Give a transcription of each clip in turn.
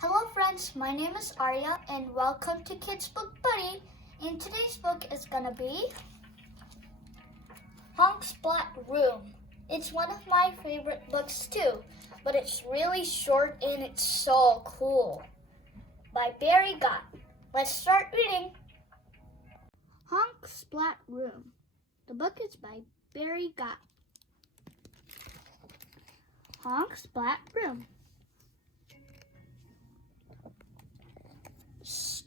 Hello friends, my name is Arya and welcome to Kids Book Buddy. And today's book is gonna be Honk, Splat, Vroom. It's one of my favorite books too, but it's really short and it's so cool. By Gott. Let's start reading. Honk, Splat, Vroom. The book is by Gott. Honk, Splat, Vroom.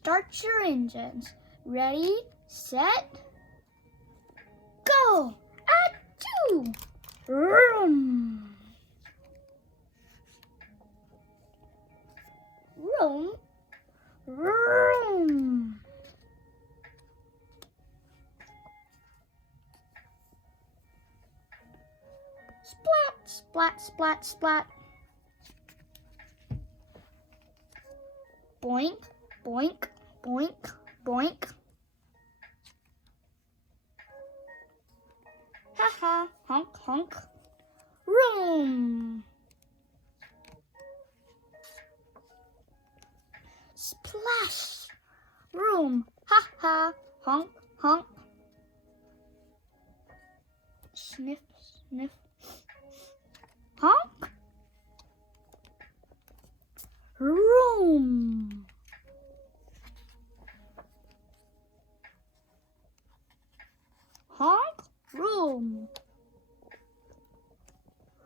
Start your engines. Ready, set, go! Achoo! Vroom! Vroom! Vroom! Splat, splat, splat, splat. Boink, boink, boink, boink. Ha ha, honk, honk. Vroom. Splash. Vroom. Ha ha, honk, honk. Sniff, sniff. Honk. Vroom. Honk, vroom.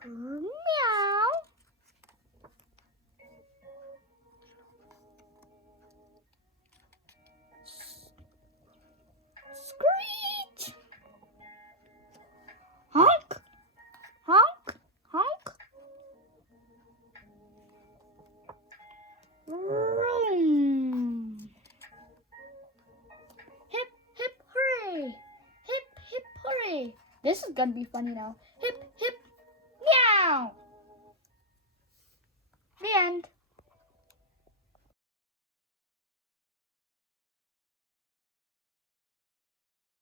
Meow. Screech. Honk, honk, honk. Vroom. Hip, hip, hooray. Hip, hip, hooray. This is gonna be funny now. Hip, hip, meow. The end.